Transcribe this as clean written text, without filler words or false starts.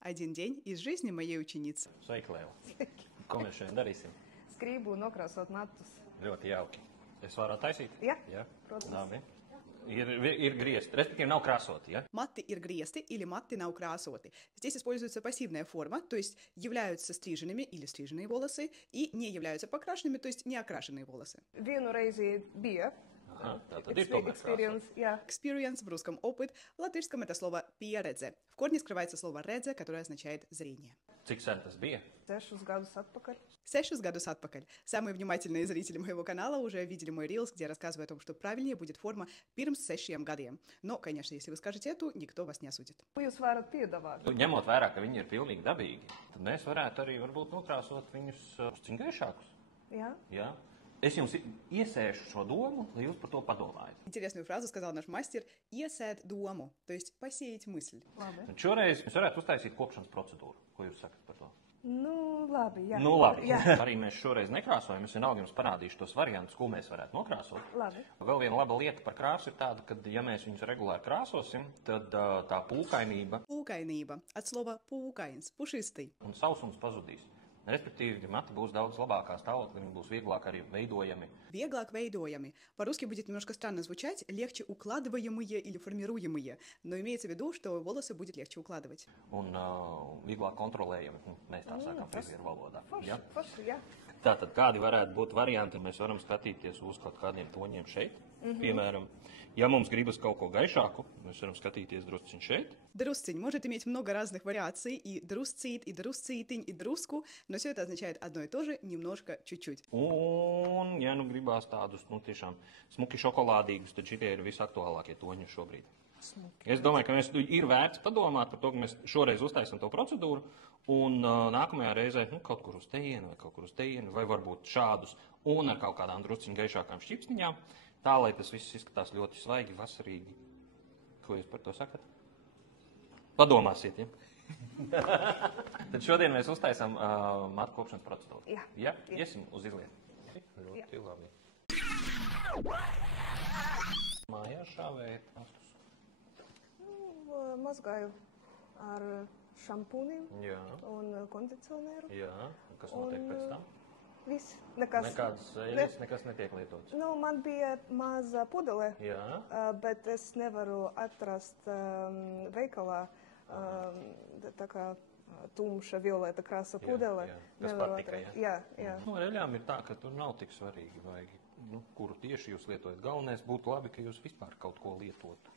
Один день из жизни моей ученицы. Sveiki, Lēl. Ko mēs šodien darīsim? Es gribu nokrāsot matus. Ļoti jauki. Es varu taisīt? Ja, Jā. protams. Labi. Ir griezti, respektīvi nav krāsoti, ja? Матты ir griezti или матты nav krāsoti. Здесь используется пассивная форма, то есть являются стриженными или стриженные волосы, и не являются покрашенными, то есть не окрашенные волосы. Vienu reizi bija Tātad ir tomēr experience, jā. Experience в русском опыт, в латышском это слово pieredze. В корне скрывается слово redze, которое означает зрение. Cik sen tas bija? 6 gadus atpakaļ. Сешус гадус атпакаль. Самые внимательные зрители моего канала уже видели мой рилс, где я рассказываю о том, что правильнее будет форма pirms 6 gadiem. Но, конечно, если вы скажете эту, никто вас не осудит. Ko jūs varat piedāvāt? Ņemot vērā, ka viņi ir pilnīgi dabīgi, tad mēs varētu arī varbūt nokrāsot viņus cingaišākus. Jā. Jā. Es jums iesēšu šo domu, lai jūs par to padomājat. Интересную фразу сказал наш мастер «iesēt domu», то есть посеять мысль. Labi. Tad šoreiz mēs varētu uztaisīt kopšanas procedūru. Ko jūs sakat par to? Nu, labi, jā. Nu, labi. Jā. Arī mēs šoreiz nekrāsojam. Es vienalga jums parādīšu tos variantus, ko mēs varētu nokrāsot. Labi. Vēl viena laba lieta par krāsu ir tāda, ka, ja mēs viņus regulāri krāsosim, tad tā pūkainība Паукайнība. От слова паукайнс, пушистый. un sausums pazudīs. Respektīvi, mati būs daudz labākā stāvoklī, viņi būs vieglāk arī veidojami. Веглак вейдоями. По-русски будет немножко странно звучать, легче укладываемые или формируемые, но имеется в виду, что волосы будет легче укладывать. Un vieglāk kontrolējami. Mēs tā sākam frizieru valodā. Ja? Forši, jā. Tātad, kādi varētu būt varianti, mēs varam skatīties uz kaut kādiem toņiem šeit. Piemēram, ja mums gribas kaut ko gaišāku, mēs varam skatīties drusciņ šeit. Друсцинь может иметь много разных вариаций, и друсцит, и друсцитинь, и друску, но все это означает одно и то же, немножко, чуть-чуть. Un, ja nu gribās tādus, tiešām smuki šokolādīgus, tad šitie ir visaktuālākie toņi šobrīd. Es domāju, ka ir vērts padomāt par to, ka mēs šoreiz uztaisam to procedūru, un nākamajā reizē kaut kur uz tejienu, vai varbūt šādus, un ar kaut kādām drusciņ gaišākām šķipsniņām, tā, lai tas viss izskatās ļoti svaigi, vasarīgi. Ko jūs par to sakat? Padomāsiet, ja? Tad šodien mēs uztaisam matu kopšanas procedūru. Jā. Ja? Iesim uz izlietu. Ļoti labi. Mājās šāvēt pastus. Nu, mazgāju ar šampūniem Jā, un kondicionēru. jā. Kas notiek pēc tam? Viss. Nekas. Nekādas eļas, nekas netiek lietots. Nu, man bija maza pudele, Jā. bet es nevaru atrast veikalā tā kā tumša violeta krāsa pudele. jā. Kas Nevaru patika, atrast. Jā, jā. Nu, ar eļām ir tā, ka tur nav tik svarīgi, kuru tieši jūs lietojat. Galvenais būtu labi, ka jūs vispār kaut ko lietotu.